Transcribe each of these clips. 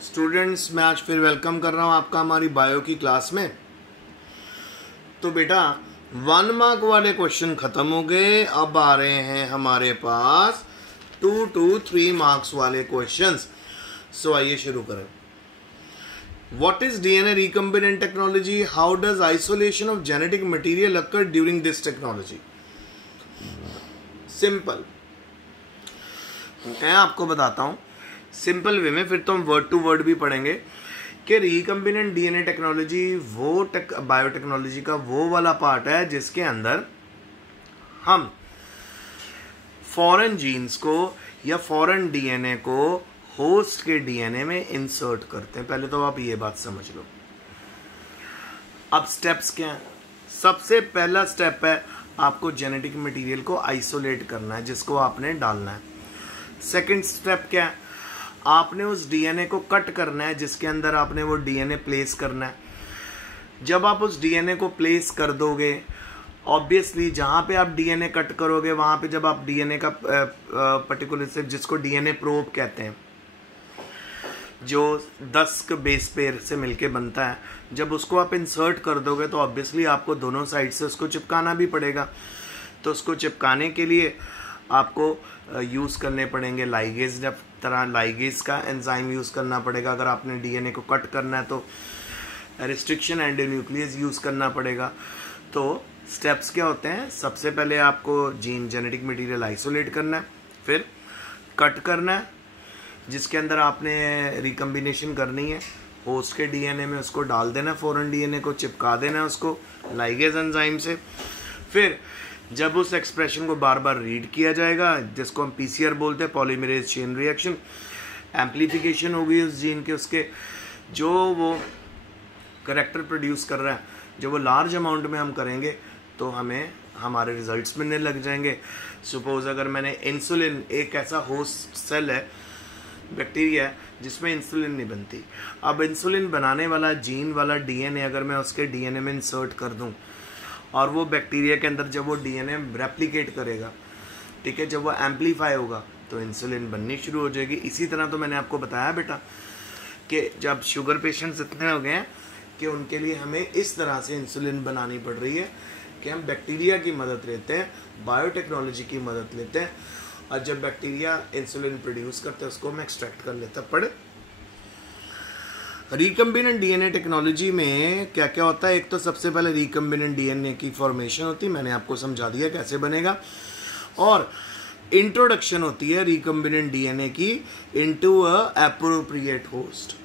Students, मैं आज फिर वेलकम कर रहा हूँ आपका हमारी बायो की क्लास में। तो बेटा 1 मार्क वाले क्वेश्चन खत्म हो गए, अब आ रहे हैं हमारे पास 2 to 3 मार्क्स वाले क्वेश्चंस। सो आइए शुरू करें। What is DNA recombinant technology? How does isolation of genetic material occur during this technology? Simple, मैं आपको बताता हूँ सिंपल वे में, फिर तो हम वर्ड टू वर्ड भी पढ़ेंगे कि रिकम्बिनेंट डीएनए टेक्नोलॉजी वो बायोटेक्नोलॉजी का वो वाला पार्ट है जिसके अंदर हम फॉरेन जीन्स को या फॉरेन डीएनए को होस्ट के डीएनए में इंसर्ट करते हैं। पहले तो आप ये बात समझ लो। अब स्टेप्स क्या हैं? सबसे पहला स्टेप है आपको जेनेटिक मटेरियल को आइसोलेट करना है जिसको आपने डालना है। सेकंड स्टेप क्या है? आपने उस डीएनए को कट करना है जिसके अंदर आपने वो डीएनए प्लेस करना है। जब आप उस डीएनए को प्लेस कर दोगे, ऑब्वियसली जहां पे आप डीएनए कट करोगे वहां पे जब आप डीएनए का पर्टिकुलर से, जिसको डीएनए प्रोब कहते हैं, जो 10 के बेस पेयर से मिलके बनता है, जब उसको आप इंसर्ट कर दोगे तो ऑब्वियसली आपको दोनों साइड से उसको चिपकाना भी पड़ेगा। तो उसको चिपकाने के लिए आपको यूज़ करने पड़ेंगे लाइगेज, जब तरह लाइगेज का एंजाइम यूज़ करना पड़ेगा। अगर आपने डीएनए को कट करना है तो रिस्ट्रिक्शन एंडोन्यूक्लियस यूज़ करना पड़ेगा। तो स्टेप्स क्या होते हैं? सबसे पहले आपको जेनेटिक मटेरियल आइसोलेट करना है, फिर कट करना है जिसके अंदर आपने रिकम्बिनेशन करनी है होस्ट के डीएनए में, उसको डाल देना है, फॉरेन डीएनए को चिपका देना है उसको लाइगेज एंजाइम से। फिर जब उस एक्सप्रेशन को बार बार रीड किया जाएगा, जिसको हम पीसीआर बोलते हैं, पॉलीमरेज चेन रिएक्शन, एम्प्लीफिकेशन होगी उस जीन के, उसके जो वो करैक्टर प्रोड्यूस कर रहा है, जब वो लार्ज अमाउंट में हम करेंगे तो हमें हमारे रिजल्ट्स मिलने लग जाएंगे। सपोज अगर मैंने इंसुलिन, एक ऐसा होस्ट सेल है, बैक्टीरिया है जिसमें इंसुलिन नहीं बनती, अब इंसुलिन बनाने वाला जीन वाला डीएनए अगर मैं उसके डीएनए में इंसर्ट कर दूं और वो बैक्टीरिया के अंदर जब वो डीएनए रेप्लिकेट करेगा, ठीक है, जब वो एम्पलीफाई होगा तो इंसुलिन बननी शुरू हो जाएगी। इसी तरह तो मैंने आपको बताया बेटा कि जब शुगर पेशेंट्स इतने हो गए हैं कि उनके लिए हमें इस तरह से इंसुलिन बनानी पड़ रही है कि हम बैक्टीरिया की मदद लेते हैं, बायोटेक्नोलॉजी की मदद लेते हैं, और जब बैक्टीरिया इंसुलिन प्रोड्यूस करते हैं उसको हम एक्सट्रैक्ट कर लेते हैं। पढ़े रिकम्बिनेंट डीएनए टेक्नोलॉजी में क्या क्या होता है? एक तो सबसे पहले रिकम्बिनेंट डीएनए की फॉर्मेशन होती है, मैंने आपको समझा दिया कैसे बनेगा, और इंट्रोडक्शन होती है रिकम्बिनेंट डीएनए की इनटू अ एप्रोप्रिएट होस्ट।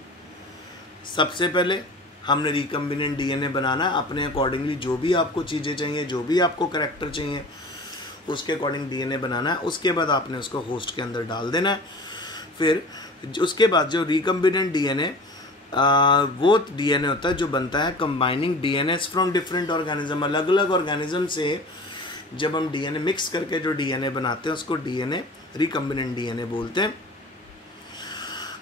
सबसे पहले हमने रिकम्बिनेंट डीएनए बनाना है अपने अकॉर्डिंगली, जो भी आपको चीज़ें चाहिए, जो भी आपको करैक्टर चाहिए, उसके अकॉर्डिंग डीएनए बनाना है। उसके बाद आपने उसको होस्ट के अंदर डाल देना है। फिर उसके बाद जो रिकम्बिनेंट डीएनए वो डीएनए होता है जो बनता है combining DNS from different organism, अलग अलग ऑर्गेनिज्म से जब हम डीएनए मिक्स करके जो डीएनए बनाते हैं उसको डीएनए रिकम्बिनेंट डीएनए बोलते हैं।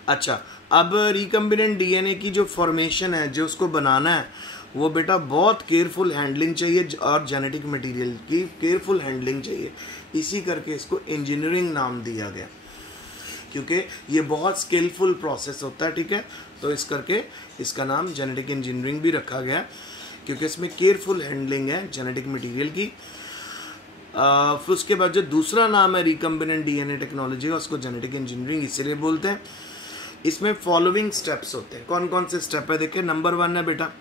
अच्छा, अब रिकम्बिनेंट डीएनए की जो फॉर्मेशन है, जो उसको बनाना है, वो बेटा बहुत केयरफुल हैंडलिंग चाहिए और जेनेटिक मटेरियल की केयरफुल हैंडलिंग चाहिए। इसी करके इसको इंजीनियरिंग नाम दिया गया, क्योंकि ये बहुत स्किलफुल प्रोसेस होता है, ठीक है। तो इस करके इसका नाम जेनेटिक इंजीनियरिंग भी रखा गया, क्योंकि इसमें केयरफुल हैंडलिंग है जेनेटिक मटेरियल की। फिर उसके बाद जो दूसरा नाम है रिकम्बिनेंट डीएनए टेक्नोलॉजी, उसको जेनेटिक इंजीनियरिंग इसीलिए बोलते हैं। इसमें फॉलोइंग स्टेप्स होते हैं। कौन कौन से स्टेप है? देखिए, नंबर 1 है बेटा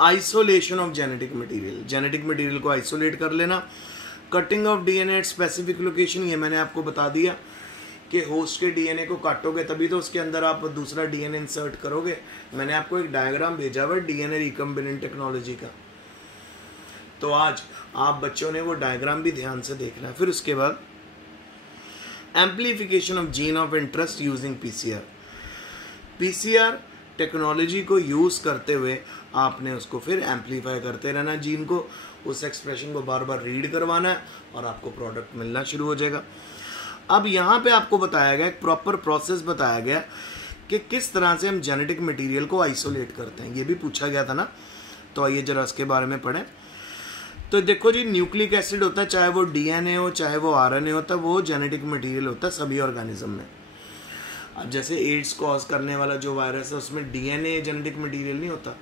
isolation of genetic material. Genetic material को आइसोलेट कर लेना। Cutting of DNA at specific location, ये मैंने आपको बता दिया कि होस्ट के डीएनए को काटोगे तभी तो उसके अंदर आप दूसरा डीएनए इंसर्ट करोगे। मैंने आपको एक डायग्राम भेजा हुआ डीएनए रिकम्बिनेंट टेक्नोलॉजी का, तो आज आप बच्चों ने वो डायग्राम भी ध्यान से देखना है। फिर उसके बाद amplification of gene of interest using PCR. PCR technology को यूज़ करते हुए आपने उसको फिर एम्पलीफाई करते रहना जीन को, उस एक्सप्रेशन को बार बार रीड करवाना है और आपको प्रोडक्ट मिलना शुरू हो जाएगा। अब यहाँ पे आपको बताया गया, एक प्रॉपर प्रोसेस बताया गया कि किस तरह से हम जेनेटिक मटेरियल को आइसोलेट करते हैं। ये भी पूछा गया था ना, तो आइए जरा इसके बारे में पढ़ें। तो देखो जी, न्यूक्लिक एसिड होता है, चाहे वो डीएनए हो चाहे वो आरएनए होता है, वो जेनेटिक मटेरियल होता है सभी ऑर्गेनिज्म में। अब जैसे एड्स कॉज करने वाला जो वायरस है उसमें डीएनए जेनेटिक मटेरियल नहीं होता,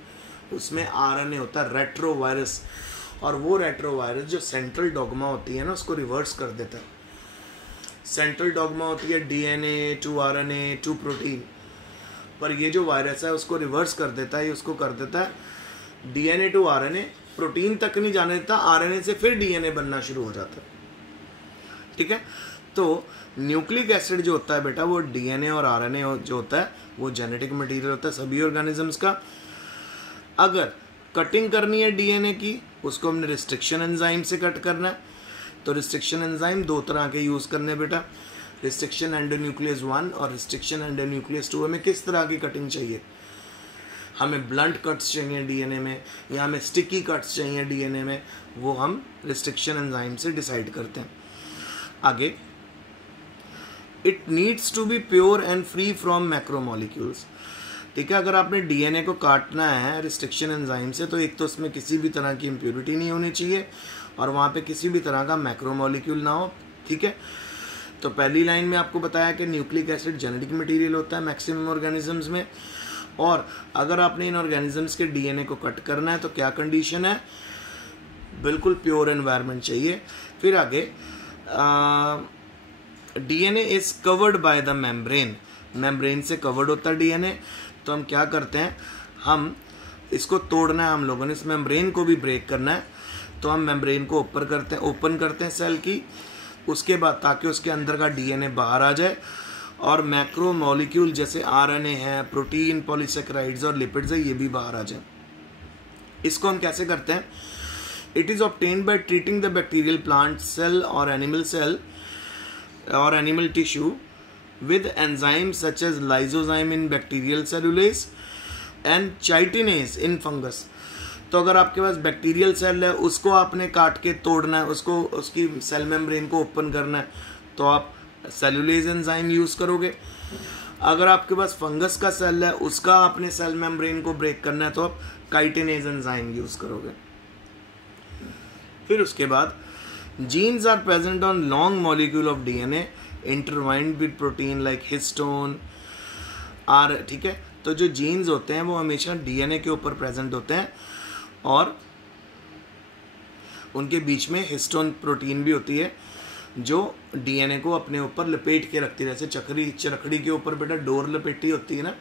उसमें आरएनए होता है, रेट्रोवायरस। और वो रेट्रोवायरस जो सेंट्रल डॉगमा होती है ना उसको रिवर्स कर देता है। सेंट्रल डॉगमा होती है DNA to RNA to protein, पर ये जो वायरस है उसको रिवर्स कर देता है। ये उसको कर देता है डीएनए टू आरएनए, प्रोटीन तक नहीं जाने देता, आरएनए से फिर डीएनए बनना शुरू हो जाता है। ठीक है, तो न्यूक्लिक एसिड जो होता है बेटा वो डीएनए और आरएनए जो होता है वो जेनेटिक मटेरियल होता है सभी ऑर्गेनिजम्स का। अगर कटिंग करनी है डीएनए की, उसको हमने रिस्ट्रिक्शन एंजाइम से कट करना है। तो रिस्ट्रिक्शन एंजाइम दो तरह के यूज़ करने बेटा, रिस्ट्रिक्शन एंडोन्यूक्लियस 1 और रिस्ट्रिक्शन एंडोन्यूक्लियस 2। हमें किस तरह की कटिंग चाहिए, हमें ब्लंट कट्स चाहिए डीएनए में या हमें स्टिकी कट्स चाहिए डीएनए में, वो हम रिस्ट्रिक्शन एंजाइम से डिसाइड करते हैं। आगे, it needs to be pure and free from macromolecules. ठीक है, अगर आपने डीएनए को काटना है रिस्ट्रिक्शन एंजाइम से तो एक तो उसमें किसी भी तरह की इम्प्योरिटी नहीं होनी चाहिए और वहाँ पे किसी भी तरह का मैक्रोमोलिक्यूल ना हो। ठीक है, तो पहली लाइन में आपको बताया कि न्यूक्लिक एसिड जेनेटिक मटेरियल होता है मैक्सिमम ऑर्गेनिजम्स में, और अगर आपने इन ऑर्गेनिजम्स के डीएनए को कट करना है तो क्या कंडीशन है, बिल्कुल प्योर एनवायरनमेंट चाहिए। फिर आगे, DNA is covered by the membrane, membrane से कवर्ड होता है डीएनए। तो हम क्या करते हैं, हम इसको तोड़ना है, हम लोगों ने इस मेम्ब्रेन को भी ब्रेक करना है। तो हम मेम्ब्रेन को ओपन करते हैं सेल की, उसके बाद ताकि उसके अंदर का डीएनए बाहर आ जाए और मैक्रो मॉलिक्यूल जैसे आरएनए है, प्रोटीन, पॉलीसेकेराइड्स और लिपिड्स है, ये भी बाहर आ जाए। इसको हम कैसे करते हैं, it is obtained by treating the bacterial plant cell और एनिमल सेल और animal tissue with enzymes such as lysozyme in bacterial cellulase and chitinase in fungus। तो अगर आपके पास बैक्टीरियल सेल है उसको आपने काट के तोड़ना है, उसको उसकी सेल मेम्ब्रेन को ओपन करना है तो आप सेलुलेज एंजाइम यूज़ करोगे। अगर आपके पास फंगस का सेल है उसका आपने सेल मेम्ब्रेन को ब्रेक करना है तो आप काइटिनेज एंजाइम यूज़ करोगे। फिर उसके बाद, genes are present on long molecule of DNA intertwined with protein like histone are. ठीक है, तो जो जीन्स होते हैं वो हमेशा डीएनए के ऊपर प्रेजेंट होते हैं और उनके बीच में हिस्टोन प्रोटीन भी होती है जो डीएनए को अपने ऊपर लपेट के रखती है। जैसे चरखड़ी के ऊपर बेटा डोर लपेटी होती है ना,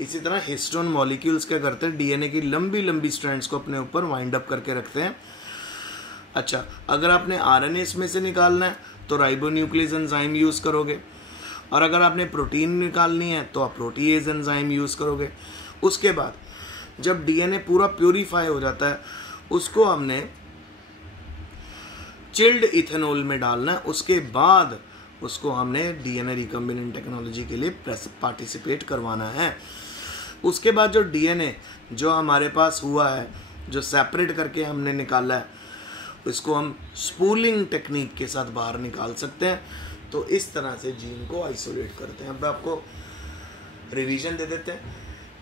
इसी तरह हिस्टोन मॉलिक्यूल्स क्या करते हैं, डीएनए की लंबी लंबी स्ट्रैंड्स को अपने ऊपर वाइंड अप करके रखते हैं। अच्छा, अगर आपने आरएनए इसमें से निकालना है तो राइबोन्यूक्लियस एंजाइम यूज़ करोगे, और अगर आपने प्रोटीन निकालनी है तो आप प्रोटीएज एंजाइम यूज़ करोगे। उसके बाद जब डीएनए पूरा प्यूरीफाई हो जाता है उसको हमने चिल्ड इथेनॉल में डालना है, उसके बाद उसको हमने डीएनए रिकम्बिनेंट टेक्नोलॉजी के लिए पार्टिसिपेट करवाना है। उसके बाद जो डीएनए जो हमारे पास हुआ है, जो सेपरेट करके हमने निकाला है, इसको हम स्पूलिंग टेक्निक के साथ बाहर निकाल सकते हैं। तो इस तरह से जीन को आइसोलेट करते हैं। अब आपको रिवीजन दे देते हैं।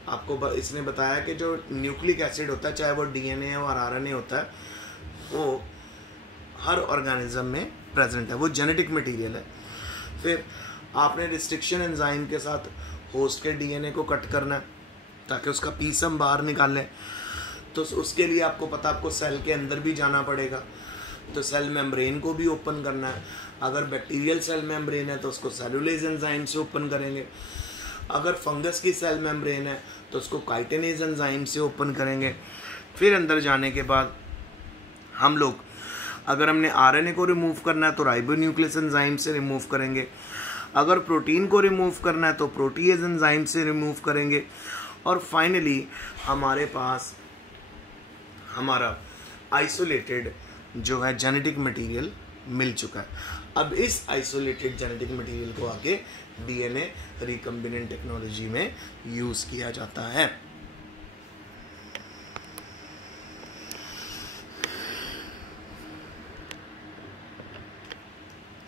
आपको इसने बताया कि जो न्यूक्लिक एसिड होता है, चाहे वो डीएनए और आरएनए होता है, वो हर ऑर्गेनिज्म में प्रेजेंट है, वो जेनेटिक मटेरियल है। फिर आपने रिस्ट्रिक्शन एंजाइम के साथ होस्ट के डीएनए को कट करना है ताकि उसका पीस हम बाहर निकाल लें। तो उसके लिए आपको पता, आपको सेल के अंदर भी जाना पड़ेगा, तो सेल मेम्ब्रेन को भी ओपन करना है। अगर बैक्टीरियल सेल मेम्ब्रेन है तो उसको सेलुलेज एंजाइम से ओपन करेंगे, अगर फंगस की सेल मेम्ब्रेन है तो उसको काइटिनेज एंजाइम से ओपन करेंगे। फिर अंदर जाने के बाद हम लोग, अगर हमने आरएनए को रिमूव करना है तो राइबोन्यूक्लियस एंजाइम से रिमूव करेंगे, अगर प्रोटीन को रिमूव करना है तो प्रोटीएज एंजाइम से रिमूव करेंगे, और फाइनली हमारे पास हमारा आइसोलेटेड जो है जेनेटिक मटेरियल मिल चुका है। अब इस आइसोलेटेड जेनेटिक मटेरियल को आगे डीएनए रिकम्बिनेंट टेक्नोलॉजी में यूज किया जाता है।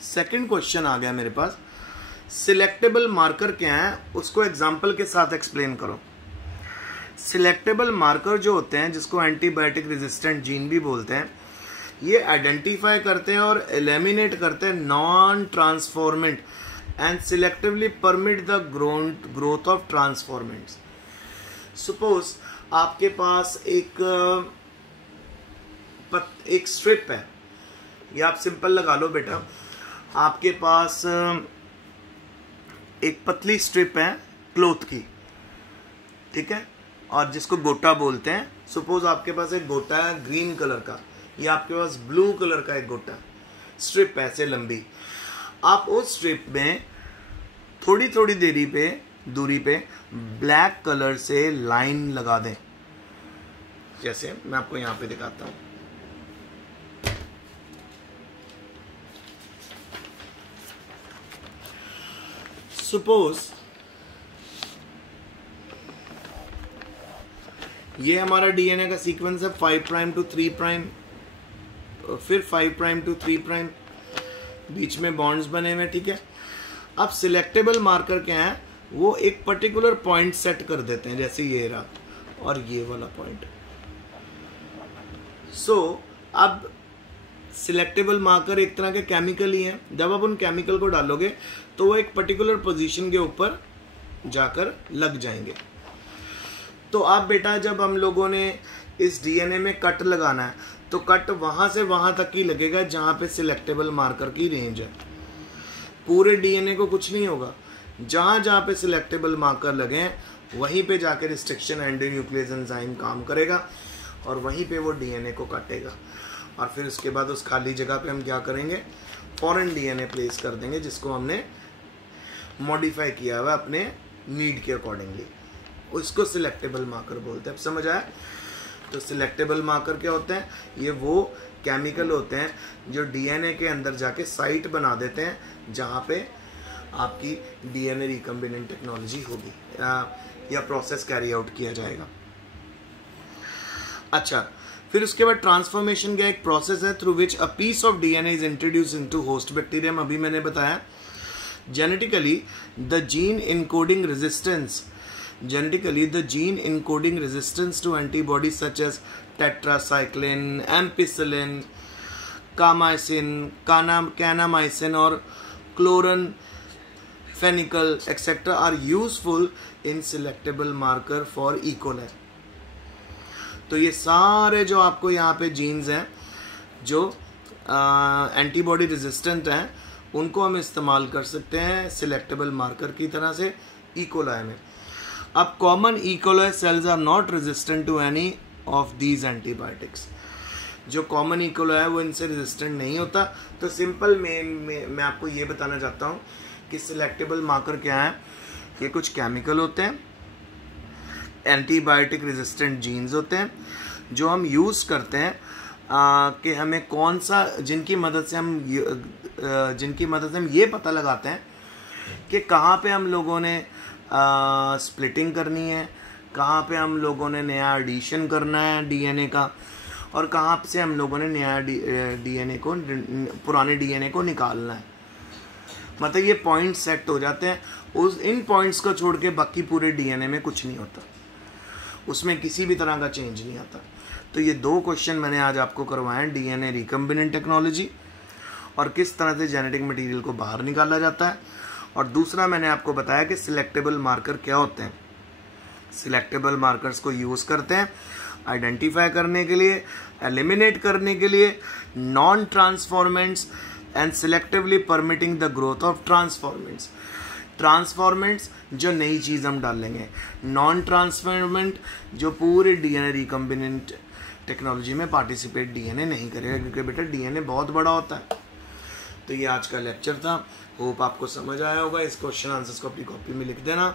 सेकंड क्वेश्चन आ गया मेरे पास, सिलेक्टेबल मार्कर क्या है उसको एग्जाम्पल के साथ एक्सप्लेन करो। सिलेक्टेबल मार्कर जो होते हैं, जिसको एंटीबायोटिक रेजिस्टेंट जीन भी बोलते हैं, ये आइडेंटिफाई करते हैं और एलिमिनेट करते हैं non transformant and selectively permit the growth of transformants. Suppose आपके पास एक स्ट्रिप है, या आप सिंपल लगा लो बेटा, आपके पास एक पतली स्ट्रिप है क्लोथ की, ठीक है, और जिसको गोटा बोलते हैं. सपोज आपके पास एक गोटा है ग्रीन कलर का, या आपके पास ब्लू कलर का एक गोटा स्ट्रिप ऐसे लंबी. आप उस स्ट्रिप में थोड़ी थोड़ी दूरी पे ब्लैक कलर से लाइन लगा दें. जैसे मैं आपको यहां पे दिखाता हूं. सपोज ये हमारा डीएनए का सीक्वेंस है 5 प्राइम टू 3 प्राइम, फिर 5 प्राइम टू 3 प्राइम, बीच में बॉन्ड्स बने हुए, ठीक है. अब सिलेक्टेबल मार्कर क्या है, वो एक पर्टिकुलर पॉइंट सेट कर देते हैं, जैसे ये रहा और ये वाला पॉइंट. सो अब सिलेक्टेबल मार्कर एक तरह के केमिकल ही है. जब आप उन केमिकल को डालोगे तो वो एक पर्टिकुलर पोजीशन के ऊपर जाकर लग जाएंगे. तो आप बेटा जब हम लोगों ने इस डीएनए में कट लगाना है तो कट वहां से वहां तक ही लगेगा जहां पे सिलेक्टेबल मार्कर की रेंज है. पूरे डीएनए को कुछ नहीं होगा. जहां जहां पे सिलेक्टेबल मार्कर लगे हैं वहीं पे जाकर रिस्ट्रिक्शन एंटी न्यूक्लियस एंजाइम काम करेगा और वहीं पे वो डीएनए को काटेगा. और फिर उसके बाद उस खाली जगह पे हम क्या करेंगे, फॉरेन डीएनए प्लेस कर देंगे जिसको हमने मॉडिफाई किया हुआ अपने नीड के अकॉर्डिंगली. उसको सिलेक्टेबल मार्कर बोलते हैं. अब समझ आया? तो सिलेक्टेबल मार्कर क्या होते हैं, ये वो केमिकल होते हैं जो डीएनए के अंदर जाके साइट बना देते हैं जहाँ पे आपकी डीएनए रिकम्बिनेंट टेक्नोलॉजी होगी या प्रोसेस कैरी आउट किया जाएगा. अच्छा, फिर उसके बाद ट्रांसफॉर्मेशन का एक प्रोसेस है through which a piece of DNA is introduce into host bacterium. अभी मैंने बताया genetically the gene encoding resistance to antibodies such as tetracycline, ampicillin, kanamycin or chloramphenicol etc. are useful in selectable marker for E. coli. तो ये सारे जो आपको यहाँ पे जीन्स हैं जो एंटीबॉडी रेजिस्टेंट हैं उनको हम इस्तेमाल कर सकते हैं सिलेक्टेबल मार्कर की तरह से ई कोलाई में. अब common E coli cells are not resistant to any of these antibiotics. जो कॉमन ई कोलाई है वो इनसे रेजिस्टेंट नहीं होता. तो सिंपल मैं आपको ये बताना चाहता हूँ कि सिलेक्टेबल मार्कर क्या है. ये कुछ केमिकल होते हैं, एंटीबायोटिक रेजिस्टेंट जीन्स होते हैं जो हम यूज़ करते हैं कि हमें कौन सा, जिनकी मदद से हम ये पता लगाते हैं कि कहाँ पे हम लोगों ने स्प्लिटिंग करनी है, कहाँ पे हम लोगों ने नया एडिशन करना है डीएनए का, और कहाँ से हम लोगों ने नया डीएनए को, पुराने डीएनए को निकालना है. मतलब ये पॉइंट सेट हो जाते हैं. इन पॉइंट्स को छोड़ के बाकी पूरे डीएनए में कुछ नहीं होता, उसमें किसी भी तरह का चेंज नहीं आता. तो ये 2 क्वेश्चन मैंने आज आपको करवाए हैं, डीएनए रिकम्बिनेंट टेक्नोलॉजी और किस तरह से जेनेटिक मटेरियल को बाहर निकाला जाता है, और दूसरा मैंने आपको बताया कि सिलेक्टेबल मार्कर क्या होते हैं. सिलेक्टेबल मार्कर्स को यूज़ करते हैं आइडेंटिफाई करने के लिए, एलिमिनेट करने के लिए non transformants and selectively permitting the growth of transformants. Transformants जो नई चीज़ हम डालेंगे, नॉन ट्रांसफॉर्मेंट जो पूरे डीएनए रिकम्बिनेंट टेक्नोलॉजी में पार्टिसिपेट डीएनए नहीं करेगा, क्योंकि बेटा डीएनए बहुत बड़ा होता है. तो ये आज का लेक्चर था. होप आपको समझ आया होगा. इस क्वेश्चन आंसर्स को अपनी कॉपी में लिख देना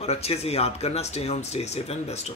और अच्छे से याद करना. Stay home, stay safe and best.